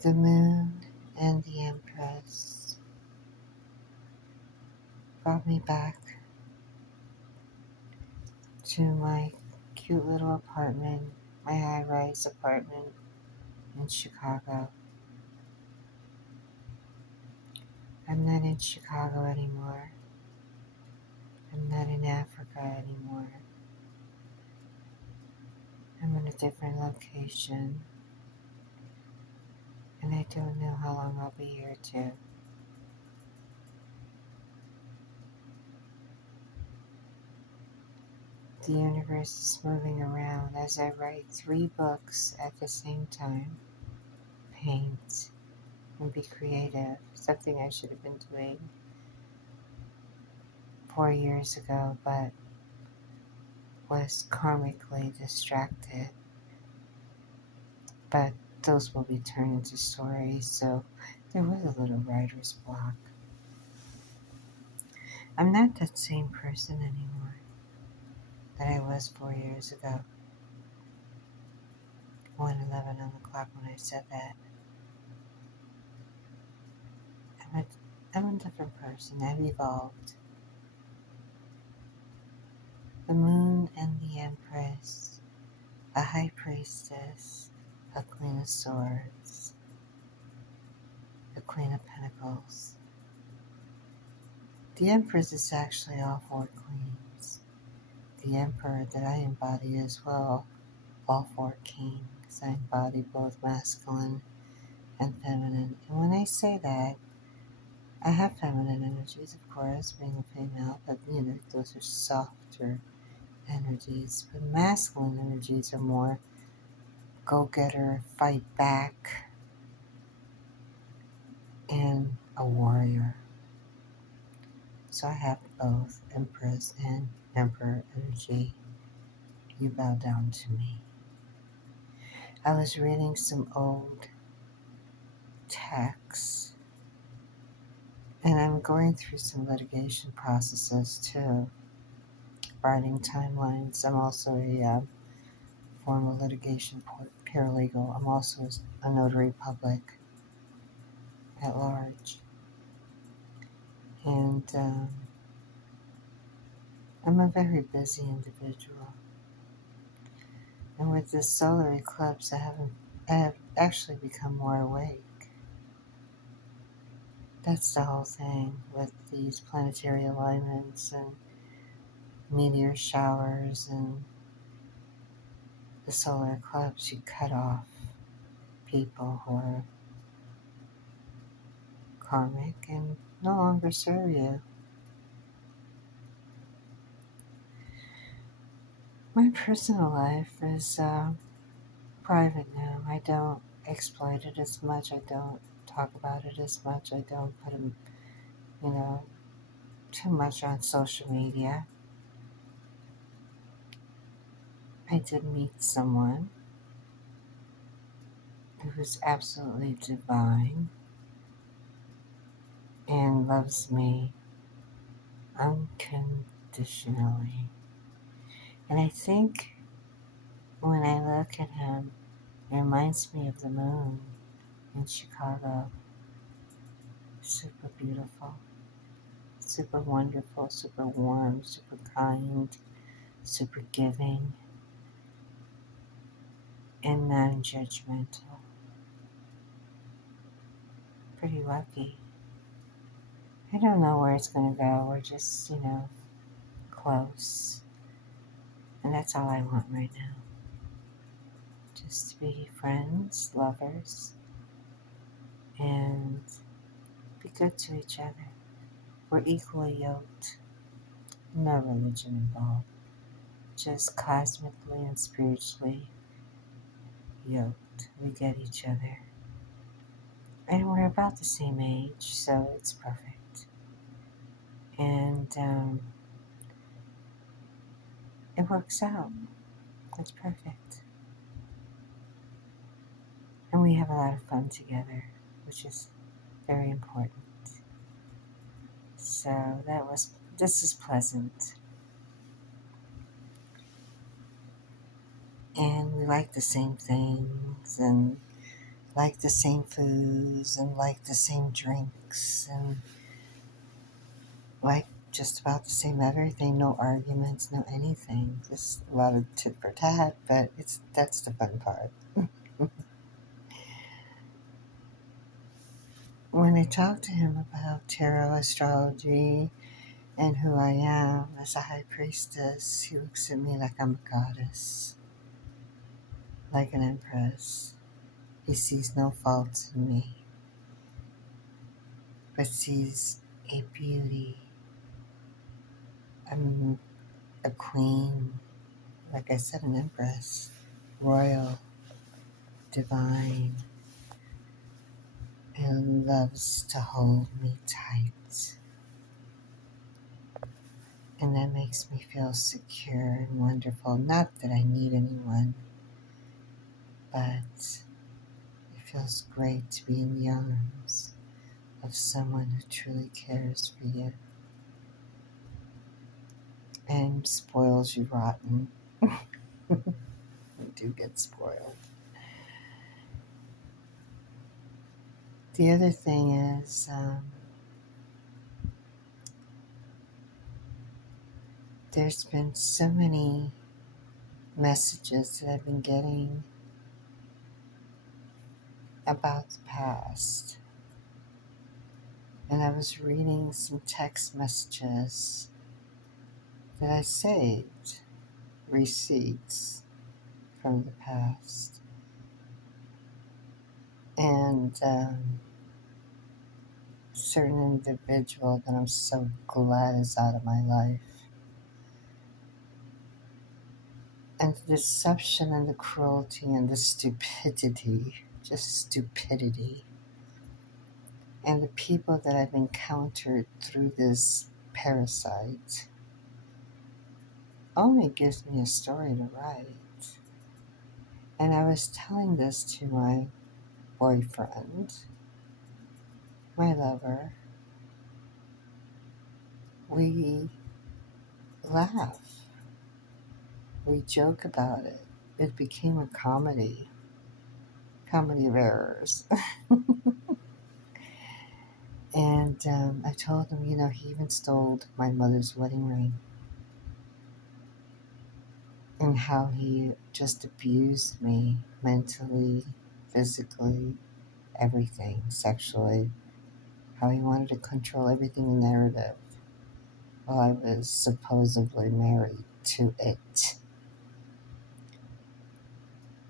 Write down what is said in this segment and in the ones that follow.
The moon and the Empress brought me back to my cute little apartment, my high-rise apartment in Chicago. I'm not in Chicago anymore. I'm not in Africa anymore. I'm in a different location, and I don't know how long I'll be here too. The universe is moving around as I write 3 books at the same time, paint, and be creative, something I should have been doing 4 years ago, but was karmically distracted. But those will be turned into stories, so there was a little writer's block. I'm not that same person anymore that I was 4 years ago. 1:11 on the clock when I said that. I'm a different person. I've evolved. The moon and the Empress, a high priestess, a queen of swords, a queen of pentacles. The Empress is actually all 4 queens. The Emperor that I embody as well, all 4 kings. I embody both masculine and feminine. And when I say that, I have feminine energies, of course, being a female, but those are softer energies. But masculine energies are more go-getter, fight back, and a warrior. So I have both Empress and Emperor energy. You bow down to me. I was reading some old texts, and I'm going through some litigation processes too, writing timelines. I'm also a formal litigation paralegal. I'm also a notary public at large. And I'm a very busy individual. And with this solar eclipse, I have actually become more awake. That's the whole thing with these planetary alignments and meteor showers and the solar eclipse. You cut off people who are karmic and no longer serve you. My personal life is private now. I don't exploit it as much. I don't talk about it as much. I don't put them, you know, too much on social media. I did meet someone who is absolutely divine and loves me unconditionally. And I think when I look at him, it reminds me of the moon in Chicago. Super beautiful, super wonderful, super warm, super kind, super giving, and non judgmental. Pretty lucky. I don't know where it's going to go. We're just, close. And that's all I want right now. Just to be friends, lovers, and be good to each other. We're equally yoked. No religion involved. Just cosmically and spiritually yoked. We get each other. And we're about the same age, so it's perfect. And it works out. It's perfect. And we have a lot of fun together, which is very important. So this is pleasant. And we like the same things and like the same foods and like the same drinks and like just about the same everything. No arguments, no anything. Just a lot of tit for tat, but that's the fun part. When I talk to him about tarot astrology and who I am as a high priestess, he looks at me like I'm a goddess, like an empress. He sees no faults in me, but sees a beauty. I'm a queen, like I said, an empress, royal, divine, and loves to hold me tight. And that makes me feel secure and wonderful. Not that I need anyone, but it feels great to be in the arms of someone who truly cares for you and spoils you rotten. I do get spoiled. The other thing is, there's been so many messages that I've been getting about the past. And I was reading some text messages that I saved, receipts from the past. And a certain individual that I'm so glad is out of my life. And the deception and the cruelty and the stupidity, just stupidity. And the people that I've encountered through this parasite only gives me a story to write. And I was telling this to my boyfriend, my lover. We laugh, we joke about it. It became a comedy of errors. And I told him, he even stole my mother's wedding ring and how he just abused me mentally, physically, everything, sexually, how he wanted to control everything in narrative while I was supposedly married to it.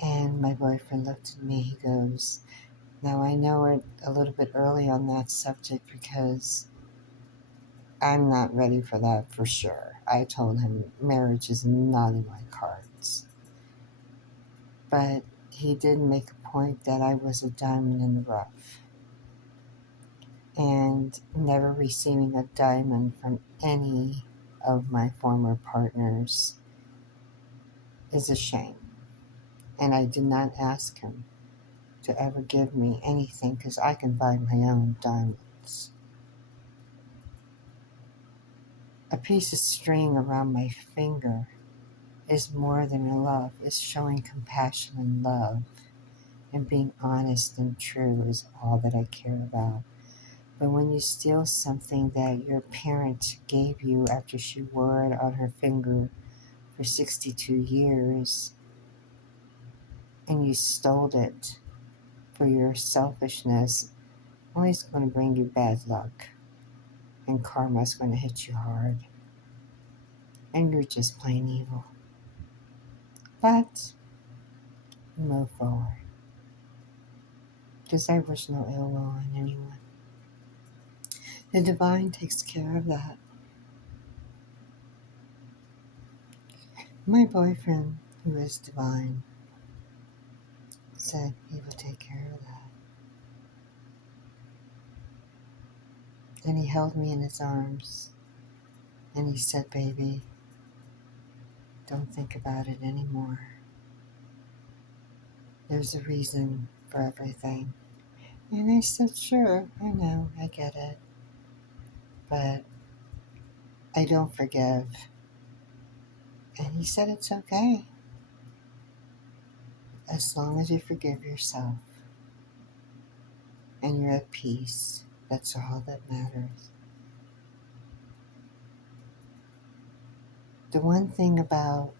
And my boyfriend looked at me, he goes, now I know we're a little bit early on that subject because I'm not ready for that for sure. I told him marriage is not in my cards. But he did make a point that I was a diamond in the rough. And never receiving a diamond from any of my former partners is a shame. And I did not ask him to ever give me anything because I can buy my own diamonds. A piece of string around my finger is more than a love. It's showing compassion and love. And being honest and true is all that I care about. But when you steal something that your parent gave you after she wore it on her finger for 62 years, and you stole it for your selfishness, always going to bring you bad luck. And karma's going to hit you hard. And you're just plain evil. But move forward. Because I wish no ill will on anyone. The divine takes care of that. My boyfriend, who is divine, said he would take care of that. And he held me in his arms and he said, baby, don't think about it anymore. There's a reason for everything. And I said, sure, I know, I get it. But I don't forgive. And he said, it's okay. As long as you forgive yourself. and you're at peace. That's all that matters. The one thing about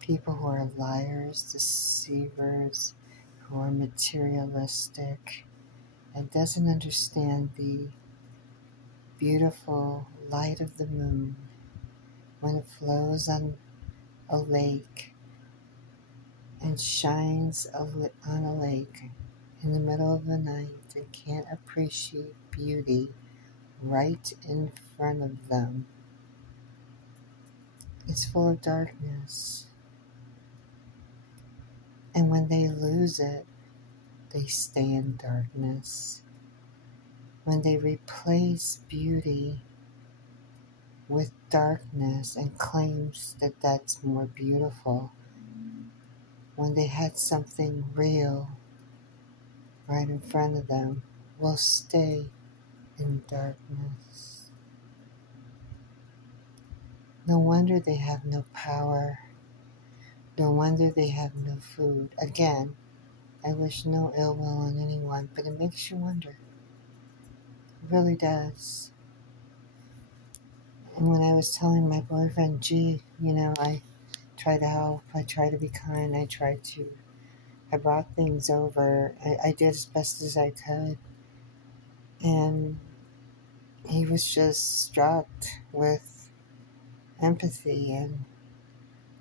people who are liars, deceivers, who are materialistic, and doesn't understand the beautiful light of the moon when it flows on a lake and shines on a lake in the middle of the night and can't appreciate beauty right in front of them. It's full of darkness. And when they lose it, they stay in darkness. When they replace beauty with darkness and claims that that's more beautiful, when they had something real right in front of them, will stay in darkness. No wonder they have no power. No wonder they have no food. Again, I wish no ill will on anyone, but it makes you wonder. It really does. And when I was telling my boyfriend, gee, I try to help, I try to be kind, I brought things over, I did as best as I could. And he was just struck with empathy and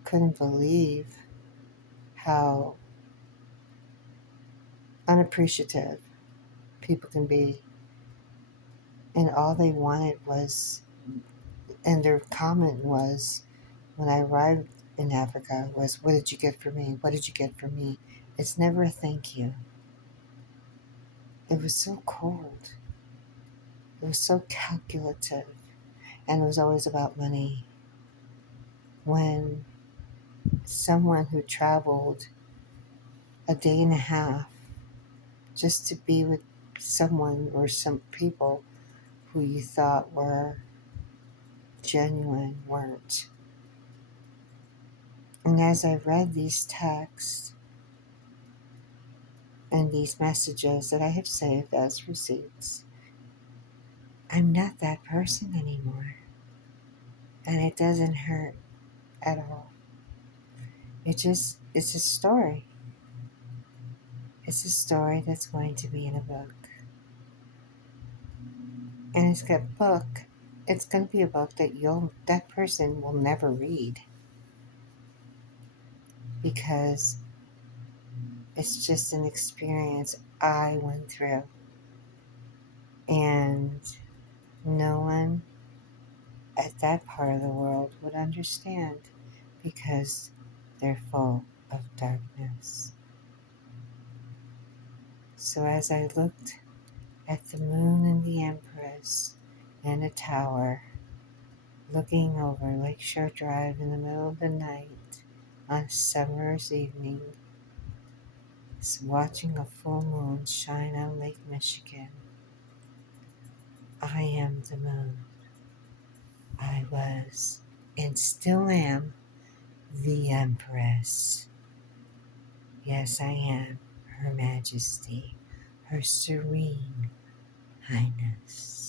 couldn't believe how unappreciative people can be. And all they wanted was, and their comment was, when I arrived in Africa, was, what did you get for me? What did you get for me? It's never a thank you. It was so cold. It was so calculative. And it was always about money. When someone who traveled a day and a half just to be with someone or some people who you thought were genuine weren't. And as I read these texts and these messages that I have saved as receipts, I'm not that person anymore. And it doesn't hurt at all. It's a story. It's a story that's going to be in a book. And it's going to be a book that person will never read because it's just an experience I went through. And no one at that part of the world would understand because they're full of darkness. So as I looked at the moon and the Empress and a tower, looking over Lakeshore Drive in the middle of the night on a summer's evening, watching a full moon shine on Lake Michigan, I am the moon. I was, and still am, the Empress. Yes, I am Her Majesty, Her Serene Highness.